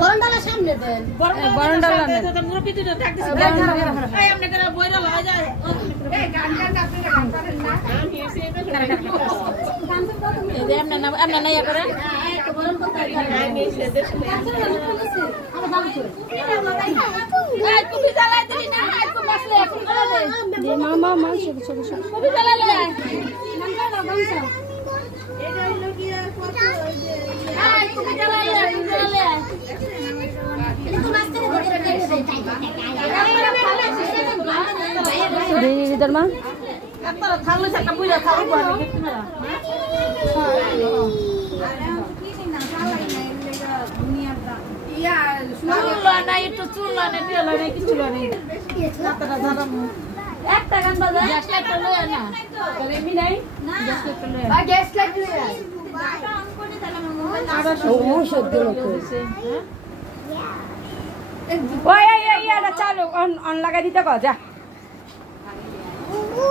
বরন্ডালা সামনে দেন বরন্ডালা নেন তো মুরব্বি দুটো ডাকতেছি এই আপনি করে বইরা লয়ে যায় এই গান আপনি গান করেন না আমি এসে এই যে আপনি না ইয়া করে তো বরণ করতে আমি এসে দেশে আমার দাম করে এই তুমি জ্বালাই দিলি না এই তো বসলে এখন করে দে যে মামা মা ছোট ছোট তুমি জ্বালালে নামটা দাও গামছা এটা হলো কি কত এই তুমি জ্বালালে তুমি জ্বালালে এটা তো মাস্টারে ধরে খাইয়ে দেয় দিদির মা একটা থালু একটা বুইরা থালু করে দেখতে মেরা চুলা নাই একটু চুলা নাই পেলা নাই কিছু নাই রাতটা ধারাম একটা গান বাজা গ্যাস লাইটটা লয় না তাহলে এমনি নাই গ্যাস লাইটটা লয় আর গ্যাস লাইট লয় ও শব্দ করছে ওই এটা চালু অন লাগাই দিতে কও যা